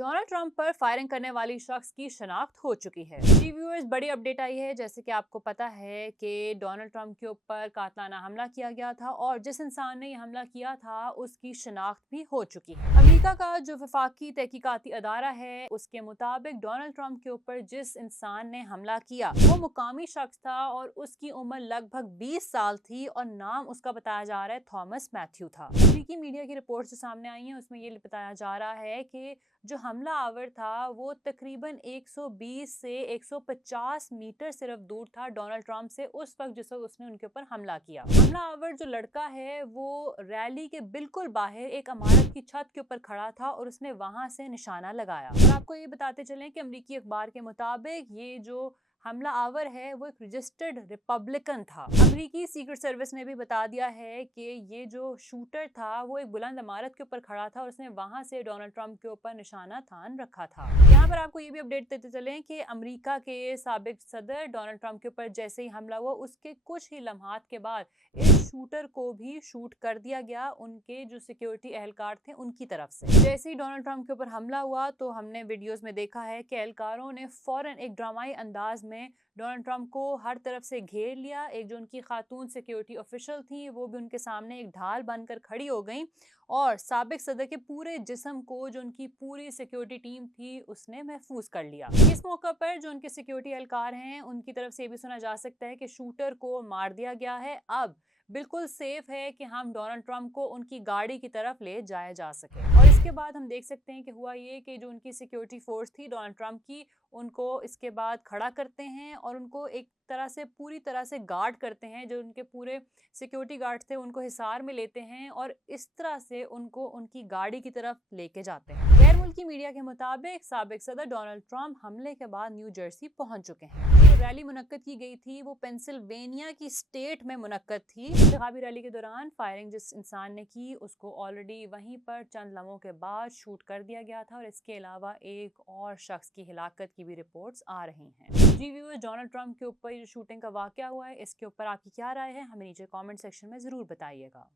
Donald Trump पर firing करने वाली शख्स की शनाख्त हो चुकी है। जी व्यूअर्स, बड़ी अपडेट आई है। जैसे कि आपको पता है कि डोनाल्ड ट्रंप के ऊपर कातलाना हमला किया गया था और जिस इंसान ने यह हमला किया था उसकी शनाख्त भी हो चुकी है। अमेरिका का जो वफाकी तहकीकाती अदारा है उसके मुताबिक डोनाल्ड ट्रंप के ऊपर जिस इंसान ने हमला किया वो मुकामी शख्स था और उसकी उम्र लगभग 20 साल थी और नाम उसका बताया जा रहा है थॉमस मैथ्यू था। अमेरिकी मीडिया की रिपोर्ट्स जो सामने आई हैं उसमें ये बताया जा रहा है कि जो हमला आवर था वो तकरीबन 120 से 150 मीटर सिर्फ दूर था डोनाल्ड ट्रंप से उस वक्त जिस वक्त उसने उनके ऊपर हमला किया। हमला आवर जो लड़का है वो रैली के बिल्कुल बाहर एक इमारत की छत के ऊपर खड़ा था और उसने वहां से निशाना लगाया। और आपको ये बताते चलें कि अमेरिकी अखबार के मुताबिक ये जो हमला आवर है वो एक रजिस्टर्ड रिपब्लिकन था। अमेरिकी सीक्रेट सर्विस ने भी बता दिया है कि ये जो शूटर था वो एक बुलंद इमारत के ऊपर खड़ा था और उसने वहां से डोनाल्ड ट्रंप के ऊपर निशाना तान रखा था। यहाँ पर आपको ये भी अपडेट देते चलें कि अमेरिका के साबिक सदर डोनाल्ड ट्रंप के ऊपर जैसे ही हमला हुआ उसके कुछ ही लम्हात के बाद इस शूटर को भी शूट कर दिया गया उनके जो सिक्योरिटी एहलकार थे उनकी तरफ से। जैसे ही डोनाल्ड ट्रंप के ऊपर हमला हुआ तो हमने वीडियोस में देखा है कि एहलकारों ने फौरन एक ड्रामाई अंदाज में डोनाल्ड ट्रंप को हर तरफ से घेर लिया। एक जो उनकी खातून सिक्योरिटी ऑफिशियल थी वो भी उनके सामने एक ढाल बनकर खड़ी हो गई और साबिक सदर के पूरे जिस्म को जो उनकी पूरी सिक्योरिटी टीम थी उसने महफूज कर लिया। इस मौके पर जो उनके सिक्योरिटी एहलकार हैं उनकी तरफ से भी सुना जा सकता है कि शूटर को मार दिया गया है, अब बिल्कुल सेफ है कि हम डोनाल्ड ट्रंप को उनकी गाड़ी की तरफ ले जाया जा सके। और इसके बाद हम देख सकते हैं कि हुआ ये कि जो उनकी सिक्योरिटी फोर्स थी डोनाल्ड ट्रंप की उनको इसके बाद खड़ा करते हैं और उनको एक तरह से पूरी तरह से गार्ड करते हैं। जो उनके पूरे सिक्योरिटी गार्ड थे उनको हिसार में लेते हैं और इस तरह से उनको उनकी गाड़ी की तरफ लेके जाते हैं। गैर मुल्की मीडिया के मुताबिक साबिक सदर डोनाल्ड ट्रंप हमले के बाद न्यू जर्सी पहुंच चुके हैं। जो रैली मुनक्कद की गई थी वो पेंसिल्वेनिया की स्टेट में मुनक्कद थी। इंतखाबी रैली के दौरान फायरिंग जिस इंसान ने की उसको ऑलरेडी वहीं पर चंद लम्हों के बाद शूट कर दिया गया था और इसके अलावा एक और शख्स की हिलाकत की भी रिपोर्ट्स आ रही हैं। जी व्यूअर्स, डोनाल्ड ट्रंप के ऊपर जो शूटिंग का वाकया हुआ है इसके ऊपर आपकी क्या राय है हमें नीचे कमेंट सेक्शन में ज़रूर बताइएगा।